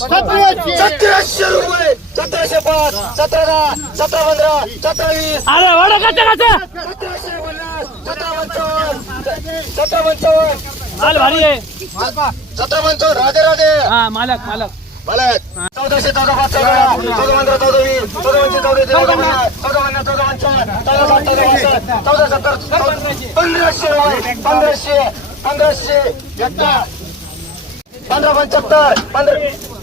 सतराशे रुपये. सतराशे पाच सतरा दहा सतरा पंधरा सतरा वीस अरे वडा कच्चा कच्चा सतराशे पन्नास सतरा पंचावन्न सतरा पंचावन्न माल भारी आहे. सतरा पंचावन्न राधे राधे. हा मालक मालक. मला चौदाशे चौदा पाच चौदा चौदा पंधरा चौदा वीस चौदा पंचवीस चौदा चौदा चौदा पन्नास चौदा पंचावन्न चौदा साठ चौदा पासष्ट चौदा सत्तर पंधराशे पंधराशे. पंधराशे एकटा पंधरा पंच्याहत्तर. पंधरा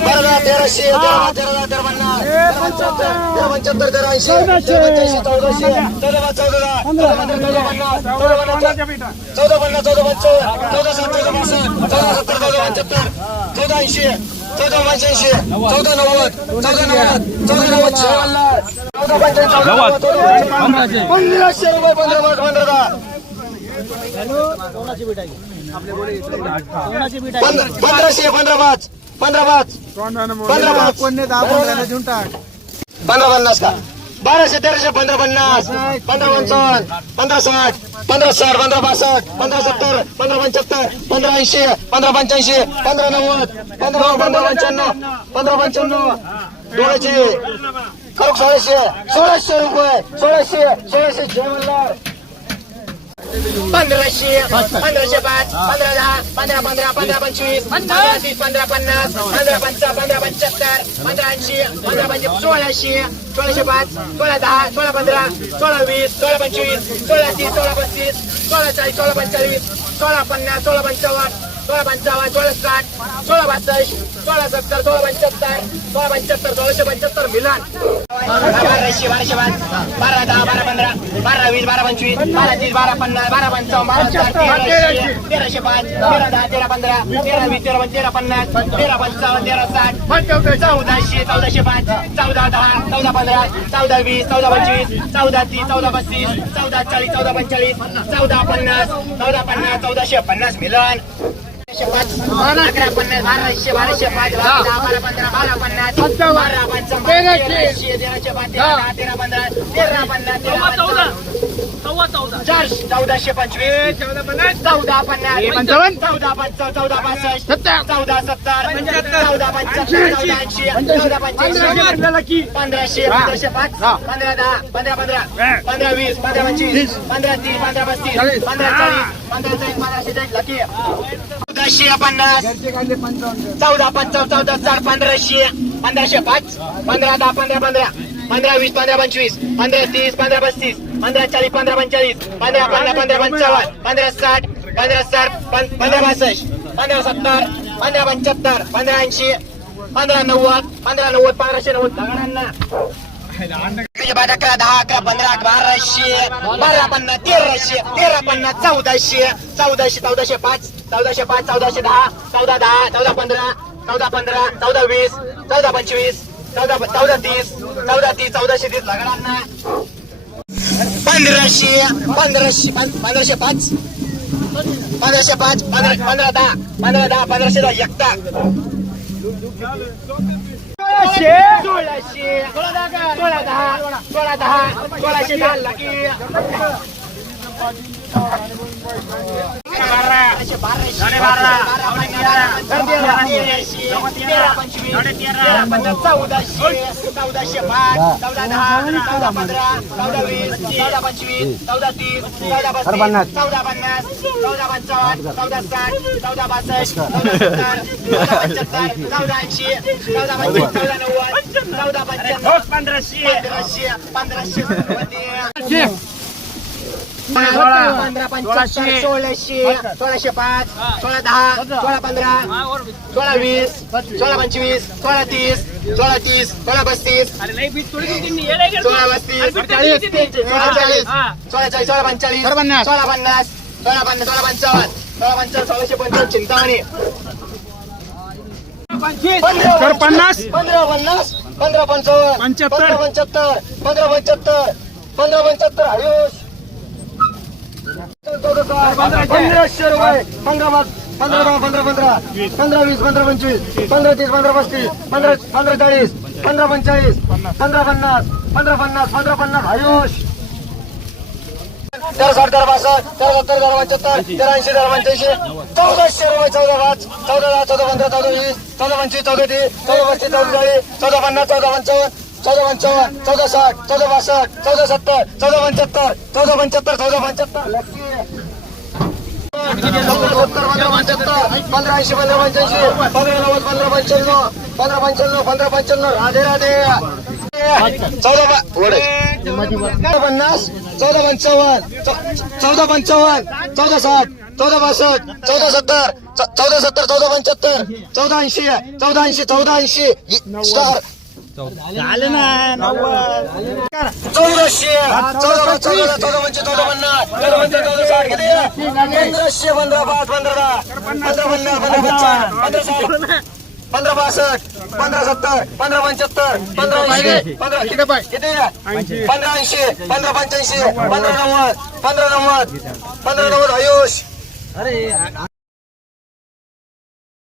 तेराशे तेरा तेरा तेरा पन्नास तेरा पंच्याहत्तर तेरा ऐंशी पंच्याऐंशी चौदाशे चौदा पाच चौदा चौदा पन्नास चौदा पन्नास चौदा पंचावन्न सत्तर चौदा पंच्याहत्तर चौदा ऐंशी चौदा पंच्याऐंशी चौदा नव्वद चौदा नव्वद चौदा नव्वद चौदा पंच्याऐंशी पंधराशे रुपये पंधरा पाच. पंधरा पंधराशे पंधरा पाच. पंधरा पाच. पंधरा पाच पंधरा पन्नास. का बाराशे तेराशे पंधरा पन्नास. पंधरा पंचावन्न पंधरा साठ पंधरा साठ पंधरा बासष्ट पंधरा सत्तर पंधरा पंच्याहत्तर पंधरा ऐंशी पंधरा पंच्याऐंशी पंधरा नव्वद पंधरा पंधरा पंच्याण्णव पंधरा पंच्याण्णव. सोळाशे सोळाशे सोळाशे रुपये सोळाशे सोळाशे जय पंधराशे पंधराशे पाच पंधरा दहा पंधरा पंधरा पंधरा पंचवीस पंधरा तीस पंधरा पन्नास पंधरा पंचा पंधरा पंच्याहत्तर पंधरा ऐंशी पंधरा पंचे सोळाशे सोळाशे पाच सोळा दहा सोळा पंधरा सोळा वीस सोळा पंचवीस सोळा तीस सोळा पस्तीस सोळा चाळीस सोळा पंचेचाळीस सोळा पन्नास सोळा पंचावन्न सोळा पंचावन्न सोळा साठ सोळा बासष्ट सोळा सत्तर सोळा पंच्याहत्तर सोळा पंच्याहत्तर सोळाशे पंच्याहत्तर मिलान. बाराशे बाराशे पाच बारा दहा बारा पंधरा बारा वीस बारा पंचवीस बारा तीस बारा पन्नास बारा पंचावन्न बारा तेराशे पाच तेरा दहा तेरा पंधरा तेरा वीस तेरा तेरा पन्नास तेरा पंचावन्न तेरा साठ चौदाशे चौदाशे पाच चौदा दहा चौदा पंधरा चौदा वीस चौदा पंचवीस चौदा तीस चौदा पस्तीस चौदा चाळीस चौदा पंचेचाळीस चौदा पन्नास चौदा पन्नास चौदाशे पन्नास मिलन. अकरा पन्नास बाराशे बाराशे पाच बारा दहा. बारा पंधरा बारा पन्नास बारा पंचावन्न तेराशे तेरा दहा. तेरा पंधरा तेरा पन्नास तेरा पंचावन्न सव्वा चौदा. चार चौदाशे पंचवीस. चौदा पन्नास. चौदा पन्नास. चौदा चौदा पासष्ट. चौदा सत्तर. चौदा पंच्याहत्तर चौदा ऐंशी. चौदा पंच्याऐंशी. पंधराशे पंधराशे पाच. पंधरा दहा. पंधरा पंधरा. पंधरा वीस पंधरा पंचवीस. पंधरा तीस पंधरा पस्तीस. पंधरा चाळीस. पंधरा चाळीस पंधराशे चाळीस लकी. चौदाशे पन्नास. चौदा पंचावन्न चौदा चार पंधराशे. पंधराशे पाच. पंधरा दहा पंधरा पंधरा. पंधरा वीस पंधरा पंचवीस. पंधरा तीस पंधरा पस्तीस. पंधरा चाळीस पंधरा पंचाळीस पंधरा पंधरा पंधरा पंचावन्न. पंधरा साठ. पंधरा साठ. पं- पंधरा बासष्ट. पंधरा सत्तर. पंधरा पंच्याहत्तर. पंधरा ऐंशी. पंधरा नव्वद. पंधरा नव्वद पंधराशे नव्वद. बारा अकरा दहा अकरा पंधरा बाराशे बारा पन्नास तेराशे. तेरा पन्नास चौदाशे. चौदाशे चौदाशे पाच. चौदाशे पाच चौदाशे दहा. चौदा दहा. चौदा पंधरा. चौदा पंधरा. चौदा वीस. चौदा पंचवीस. चौदा चौदा तीस. चौदा तीस चौदाशे तीस लग्नांना पंधराशे पंधराशे पंधराशे पाच. पंधराशे पाच पंधरा पंधरा दहा पंधरा दहा पंधराशे दहा एकटा सोळाशे. सोळाशे सोळा दहा सोळा दहा सोळाशे दहा लकी बाराशे बाराशे तेरा तेराशे तेरा तेरा पंधरा चौदाशे चौदाशे पाच चौदा दहा चौदा पंधरा चौदा वीस चौदा पंचवीस चौदा तीस चौदा पस्तीस चौदा पन्नास चौदा पंचावन्न चौदा साठ चौदा बासष्ट चौदा सत्तर चौदा पंच्याहत्तर चौदा ऐंशी चौदा पंचवीस चौदा नव्वद चौदा पंच्याण्णव पंधराशे पंधराशे पंधराशे पंधरा पंच्याहत्तर सोळाशे सोळाशे पाच सोळा दहा सोळा पंधरा सोळा वीस सोळा पंचवीस सोळा तीस सोळा तीस सोळा पस्तीस? सोळा पस्तीस. सोळा चाळीस. सोळा चाळीस सोळा पंचाळीस सोळा पन्नास. सोळा पन्नास सोळा पंचावन्न सोळा पंचावन्न सोळाशे पंचावन्न चिंतामणी. पंधरा पन्नास. पंधरा पन्नास पंधरा पंचावन्न पंच्याहत्तर. पंधरा पंच्याहत्तर पंधरा पंच्याहत्तर पंधरा पंच्याहत्तर. आयुष पंधराशे रुपये. पंधरा पाच पंधरा दहा पंधरा पंधरा. पंधरा वीस पंधरा पंचवीस. पंधरा तीस पंधरा पस्तीस. पंधरा पंधरा चाळीस. पंधरा पंचेचाळीस पंधरा पन्नास. पंधरा पन्नास पंधरा पन्नास. आयुष. तेरा साठ तेरा पासष्ट तेरा सत्तर तेरा पंच्याहत्तर तेरा ऐंशी तेरा पंच्याऐंशी. चौदाशे रुपये चौदा पाच चौदा दहा चौदा पंधरा चौदा वीस चौदा पंचवीस चौदा तीस चौदा पस्तीस चौदा चाळीस चौदा पन्नास चौदा पंचावन्न चौदा पंचावन्न चौदा साठ चौदा पासष्ट चौदा सत्तर चौदा पंच्याहत्तर चौदा पंच्याहत्तर चौदा पंच्याहत्तर. लक्की पंधरा पंच्याहत्तर पंधरा ऐंशी पंधरा पंच्याऐंशी पंधरा नव्वद पंधरा पंच्याण्णव पंधरा पंच्याण्णव पंधरा पंच्याण्णव राधे राधे चौदा पा- ओढे. चौदा पन्नास चौदा पंचावन्न चौदा पंचावन्न चौदा साठ चौदा बासष्ट चौदा सत्तर चौदा सत्तर चौदा पंच्याहत्तर चौदा ऐंशी चौदा ऐंशी चौदा ऐंशी स्टार चौदाशे चौदा चौदा चौदा पंचवीस चौदा पन्नास चौदा पंचवीस चौदा साठ किती पंधराशे पंधरा पाच पंधरा दहा पंधरा पन्नास पंधरा पंचावन्न पंधरा साठ पंधरा बासष्ट पंधरा सत्तर पंधरा पंच्याहत्तर पंधरा ऐंशी पंधरा किती पाय किती पंधरा ऐंशी पंधरा पंच्याऐंशी पंधरा नव्वद पंधरा नव्वद पंधरा नव्वद आयुष